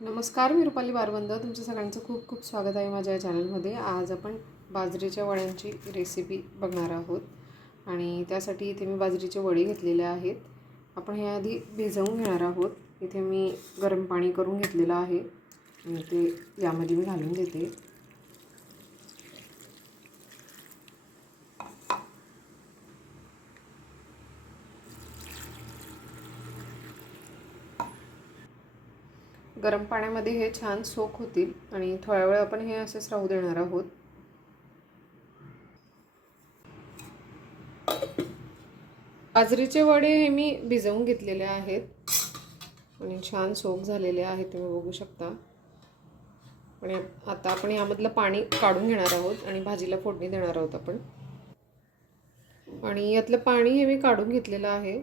नमस्कार, मी रुपाली बारवंद. तुमचं सगळ्यांचं खूप खूप स्वागत आहे माझ्या या चॅनलमध्ये. आज आपण बाजरीच्या वड्यांची रेसिपी बघणार आहोत आणि त्यासाठी इथे मी बाजरीचे वडे घेतलेले आहेत. आपण हे आधी भिजवून घेणार आहोत. इथे मी गरम पाणी करून घेतलेलं आहे आणि ते यामध्ये मी घालून देते. गरम पाण्यामध्ये हे छान सोक होतील आणि थोड्या वेळ आपण हे असेच राहू देणार आहोत. बाजरीचे वडे हे मी भिजवून घेतलेले आहेत आणि छान सोक झालेले आहेत, तुम्ही बघू शकता. आणि आता आपण यामधलं पाणी काढून घेणार आहोत आणि भाजीला फोडणी देणार आहोत आपण. आणि यातलं पाणी हे मी काढून घेतलेलं आहे.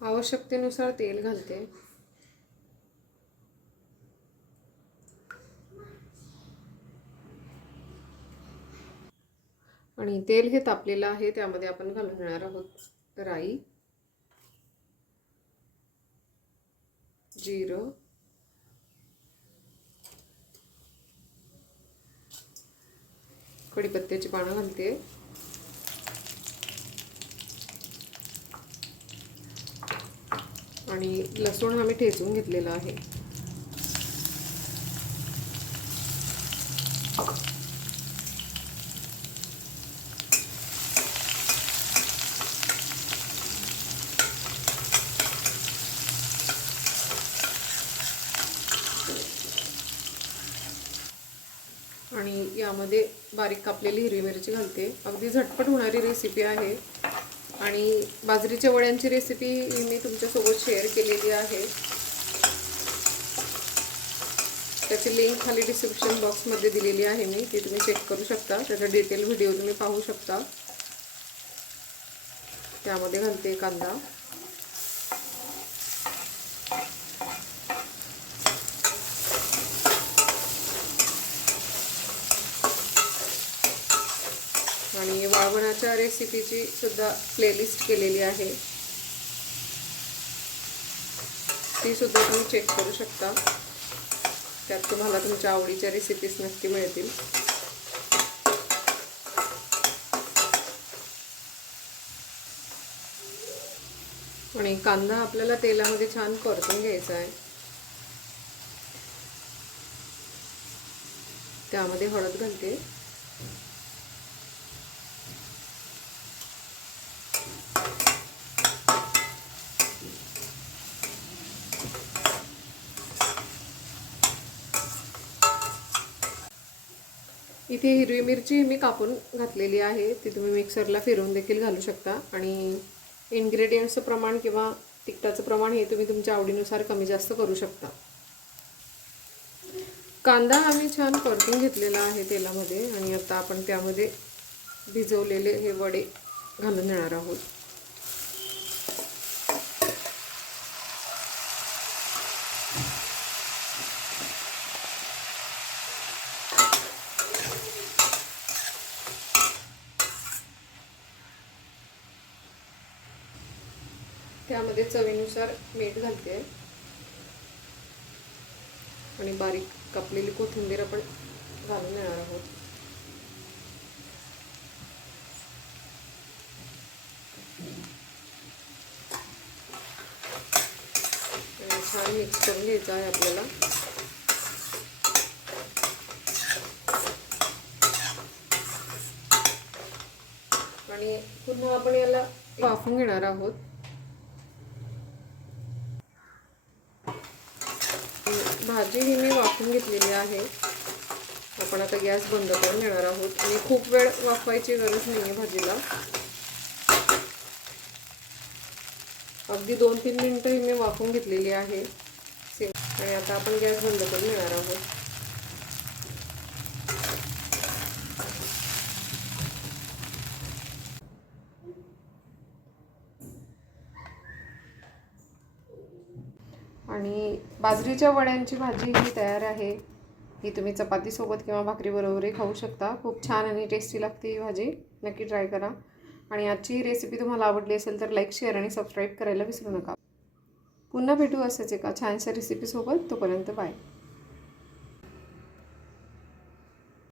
आवश्यकतेनुसार तेल घालते. आणि तेल हे तापलेलं आहे, त्यामध्ये आपण घालून घेणार आहोत राई, जिरं, कढीपत्त्याची पानं घालते, आणि लसूण हा मी ठेचून घेतलेला आहे. आणि यामध्ये बारीक कापलेली हिरवी मिरची घालते. अगदी झटपट होणारी रेसिपी आहे आणि बाजरीच्या वड्यांची रेसिपी मी तुमच्यासोबत शेअर केलेली आहे. त्याची लिंक खाली डिस्क्रिप्शन बॉक्समध्ये दिलेली आहे, मी ती तुम्ही चेक करू शकता. त्याचा डिटेल व्हिडिओ तुम्ही पाहू शकता. त्यामध्ये घालते कांदा, आणि वाळवणाच्या रेसिपीची सुद्धा प्लेलिस्ट केलेली आहे, ती सुद्धा तुम्ही चेक करू शकता. त्यात तुम्हाला तुमच्या आवडीच्या रेसिपीज नक्की मिळतील. आणि कांदा आपल्याला तेलामध्ये छान परतून घ्यायचा आहे. त्यामध्ये हळद घालते, इथे हिरवी मिरची मी कापून घातलेली आहे, ती तुम्ही मिक्सरला फिरवून देखील घालू शकता. आणि इन्ग्रेडियंट्सचं प्रमाण किंवा तिखटाचं प्रमाण हे तुम्ही तुमच्या आवडीनुसार कमी जास्त करू शकता. कांदा आम्ही छान परतून घेतलेला आहे तेलामध्ये आणि आता आपण त्यामध्ये भिजवलेले हे वडे घालून देणार आहोत. त्यामध्ये चवीनुसार मीठ घालते आणि बारीक कापलेली कोथिंबीर आपण घालून देणार आहोत. छान मिक्स करून घ्यायचं आहे आपल्याला. आणि पुन्हा आपण याला वाफवून घेणार आहोत. भाजी ही मी वाफवून घेतलेली आहे. आपण आता गॅस बंद करून घेणार आहोत आणि खूप वेळ वाफवायची गरज नाही आहे भाजीला. अगदी 2-3 मिनिटं ही मी वाफवून घेतलेली आहे. आणि आता आपण गॅस बंद करून घेणार आहोत. आणि बाजरीच्या वड्यांची भाजी ही तयार आहे. ही तुम्ही चपातीसोबत किंवा भाकरीबरोबरही खाऊ शकता. खूप छान आणि टेस्टी लागते ही भाजी. नक्की ट्राय करा. आणि आजची ही रेसिपी तुम्हाला आवडली असेल तर लाईक, शेअर आणि सबस्क्राईब करायला विसरू नका. पुन्हा भेटू असेच एका छानशा रेसिपीसोबत. तोपर्यंत बाय.